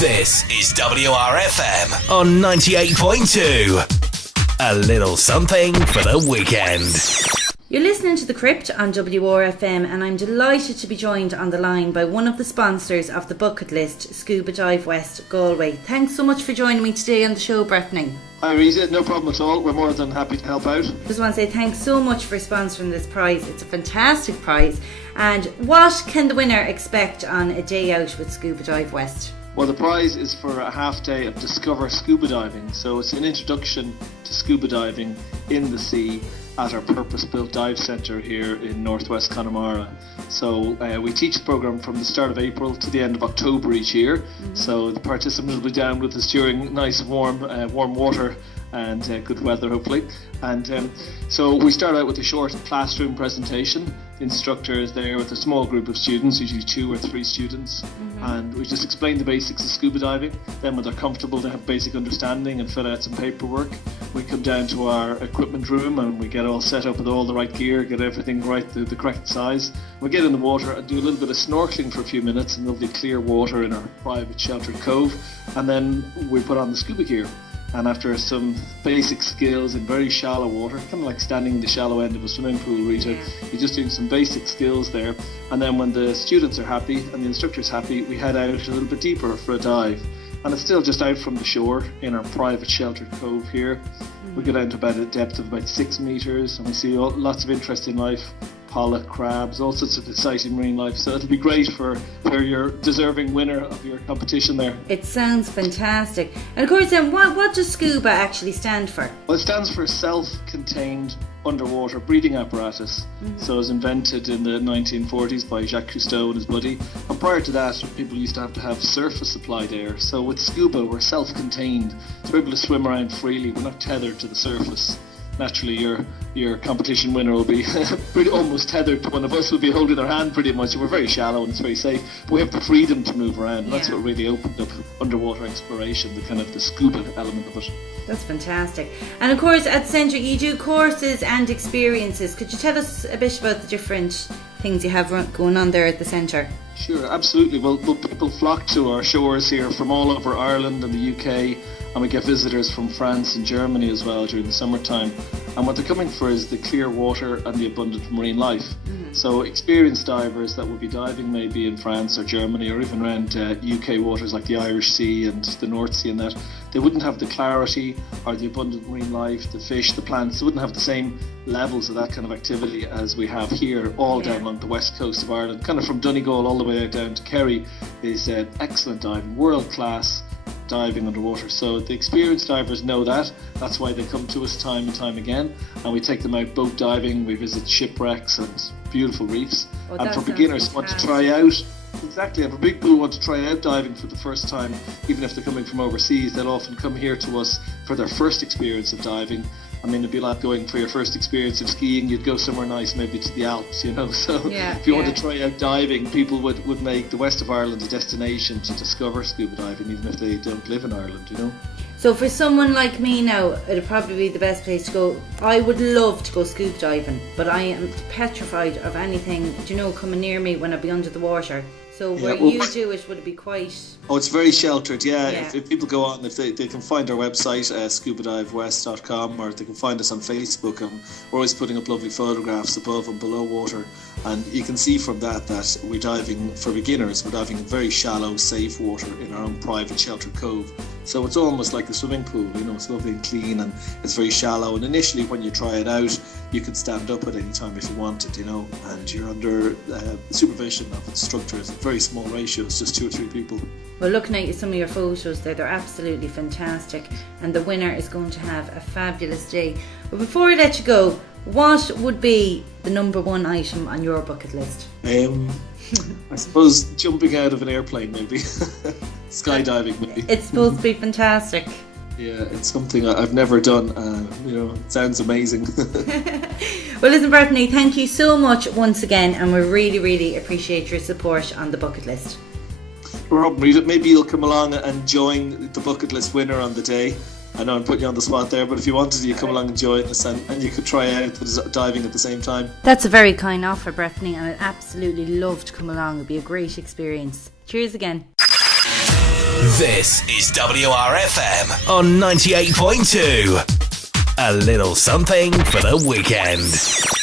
This is WRFM on 98.2. A little something for the weekend. You're listening to The Crypt on WRFM, and I'm delighted to be joined on the line by one of the sponsors of the bucket list, Scuba Dive West Galway. Thanks so much for joining me today on the show, Brittany. Hi Rita, no problem at all. We're more than happy to help out. Just want to say thanks so much for sponsoring this prize. It's a fantastic prize. And what can the winner expect on a day out with Scuba Dive West? Well, the prize is for a half day of Discover Scuba Diving. So it's an introduction to scuba diving in the sea at our purpose-built dive centre here in northwest Connemara. So we teach the programme from the start of April to the end of October each year. Mm-hmm. So the participants will be down with us during nice warm water and good weather hopefully. And so we start out with a short classroom presentation. The instructor is there with a small group of students, usually 2 or 3 students. Mm-hmm. And we just explain the basics of scuba diving. Then when they're comfortable, they have basic understanding and fill out some paperwork. We come down to our equipment room and we get all set up with all the right gear, get everything right, the correct size. We get in the water and do a little bit of snorkeling for a few minutes in lovely clear water in our private sheltered cove. And then we put on the scuba gear. And after some basic skills in very shallow water, kind of like standing in the shallow end of a swimming pool, Rita, you're just doing some basic skills there. And then when the students are happy and the instructor's happy, we head out a little bit deeper for a dive. And it's still just out from the shore in our private sheltered cove here. We go down to about a depth of about 6 metres and we see lots of interesting life. Pollock, crabs, all sorts of exciting marine life. So it'll be great for your deserving winner of your competition there. It sounds fantastic. And of course, then, what does SCUBA actually stand for? Well, it stands for Self-Contained Underwater Breathing Apparatus. Mm-hmm. So it was invented in the 1940s by Jacques Cousteau and his buddy. And prior to that, people used to have surface supplied air. So with SCUBA, we're self-contained. So we're able to swim around freely. We're not tethered to the surface. Naturally, your competition winner will be pretty almost tethered to one of us. Will be holding their hand pretty much. We're very shallow and it's very safe. But we have the freedom to move around. That's what really opened up underwater exploration, the kind of the scuba element of it. That's fantastic. And of course, at the centre, you do courses and experiences. Could you tell us a bit about the different things you have going on there at the centre? Sure, absolutely. Well, people flock to our shores here from all over Ireland and the UK. And we get visitors from France and Germany as well during the summertime. And what they're coming for is the clear water and the abundant marine life. Mm-hmm. So experienced divers that will be diving maybe in France or Germany or even around UK waters like the Irish Sea and the North Sea and that, they wouldn't have the clarity or the abundant marine life, the fish, the plants. They wouldn't have the same levels of that kind of activity as we have here all down along the west coast of Ireland. Kind of from Donegal all the way out down to Kerry is excellent diving, world class diving underwater. So the experienced divers know that. That's why they come to us time and time again. And we take them out boat diving, we visit shipwrecks and beautiful reefs. And for beginners who want to try out, exactly, and for people who want to try out diving for the first time, even if they're coming from overseas, they'll often come here to us for their first experience of diving. I mean, it'd be like going for your first experience of skiing, you'd go somewhere nice, maybe to the Alps, you know. So if you want to try out diving, people would make the west of Ireland a destination to discover scuba diving, even if they don't live in Ireland, you know. So for someone like me now, it'd probably be the best place to go. I would love to go scuba diving, but I am petrified of anything, coming near me when I'd be under the water. So where you do it, would it be quite... Oh, it's very sheltered, If people go on, if they can find our website, scubadivewest.com, or they can find us on Facebook, and we're always putting up lovely photographs above and below water. And you can see from that we're diving, for beginners, we're diving in very shallow, safe water in our own private sheltered cove. So it's almost like a swimming pool, it's lovely and clean and it's very shallow. And initially when you try it out, you can stand up at any time if you wanted, and you're under supervision of instructors. Very small ratios, just 2 or 3 people. Well, looking at some of your photos there, they're absolutely fantastic, and the winner is going to have a fabulous day. But before I let you go, what would be the number one item on your bucket list? I suppose jumping out of an airplane, maybe. Skydiving, maybe. It's supposed to be fantastic. Yeah, it's something I've never done. It sounds amazing. Well, listen, Brittany, thank you so much once again, and we really, really appreciate your support on the bucket list. We're hoping maybe you'll come along and join the bucket list winner on the day. I know I'm putting you on the spot there, but if you wanted to, you come along and join us, and you could try out diving at the same time. That's a very kind offer, Brittany, and I'd absolutely love to come along. It'd be a great experience. Cheers again. This is WRFM on 98.2. A little something for the weekend.